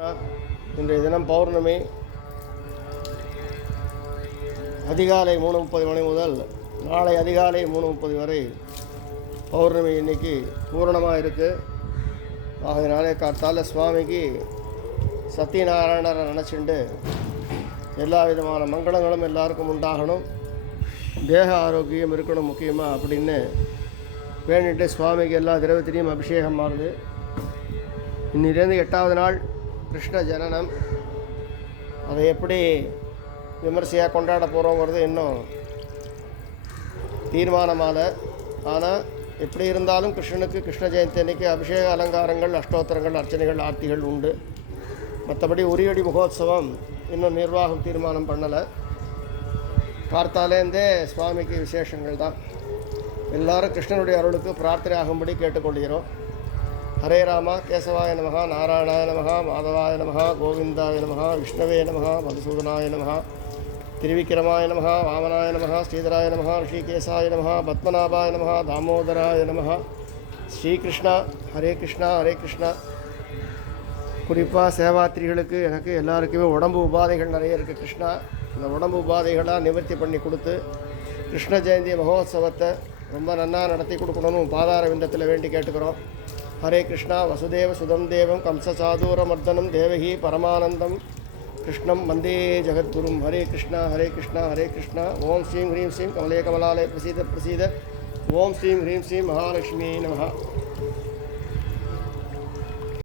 இன்றைய தினம் பௌர்ணமி. அதிகாலை 3:30 மணி முதல் நாளை அதிகாலை 3:30 வரை பௌர்ணமி இன்னைக்கு பூரணமாக இருக்குது. ஆகையினாலே காத்தால சுவாமிக்கு சத்யநாராயணரை நினச்சிண்டு எல்லா விதமான மங்களங்களும் எல்லாருக்கும் உண்டாகணும், தேக ஆரோக்கியம் இருக்கணும் முக்கியமாக அப்படின்னு வேண்டிட்டு சுவாமிக்கு எல்லா திரவத்திலையும் அபிஷேகம் மாறுது. இன்னிலேருந்து 8வது நாள் கிருஷ்ண ஜனனம். அதை எப்படி விமர்சையாக கொண்டாட போகிறோங்கிறது இன்னும் தீர்மானமான. ஆனால் எப்படி இருந்தாலும் கிருஷ்ணனுக்கு கிருஷ்ண ஜெயந்தி அன்னைக்கு அபிஷேக அலங்காரங்கள், அஷ்டோத்திரங்கள், அர்ச்சனைகள், ஆர்த்திகள் உண்டு. மற்றபடி உரியடி மகோத்சவம் இன்னும் நிர்வாகம் தீர்மானம் பண்ணலை. கார்த்தாலேருந்தே சுவாமிக்கு விசேஷங்கள் தான். எல்லாரும் கிருஷ்ணனுடைய அருளுக்கு பிரார்த்தனை ஆகும்படி கேட்டுக்கொள்கிறோம். ஹரே ராமா, கேசவாய நமஹ, நாராயணாய நமஹ, மாதவாய நமஹ, கோவிந்தாய நமஹ, விஷ்ணவே நமஹ, மதுசூதனாய நமஹ, திருவிக்கிரமாய நமஹ, வாமனாய நமஹ, ஸ்ரீதராய நமஹ, ரிஷிகேசாய நமஹ, பத்மநாபாய நமஹ, தாமோதராய நமஹ. ஸ்ரீகிருஷ்ணா, ஹரே கிருஷ்ணா ஹரே கிருஷ்ணா. குறிப்பாக சேவாத்திரிகளுக்கு எனக்கு எல்லாருக்குமே உடம்பு உபாதைகள் நிறைய இருக்குது. கிருஷ்ணா இந்த உடம்பு உபாதைகளாக நிவர்த்தி பண்ணி கொடுத்து கிருஷ்ண ஜெயந்தி மகோத்சவத்தை ரொம்ப நன்னா நடத்தி கொடுக்கணும்னு பாதார விந்தத்தில் வேண்டி கேட்டுக்கிறோம். ஹரே கிருஷ்ணா. வசுதேவ சுதம் தேவம் கம்சசாதூரமர்தனம் தேவகி பரமானந்தம் கிருஷ்ணம் வந்தே ஜகத்குரும். ஹரே கிருஷ்ணா ஹரே கிருஷ்ணா ஹரே கிருஷ்ணா. ஓம் ஸ்ரீம் ஹ்ரீம் ஸ்ரீம் கமலே கமலாலய பிரசீத பிரசீத. ஓம் ஸ்ரீம் ஹ்ரீம் ஸ்ரீம் மகாலட்சுமி நமஹ.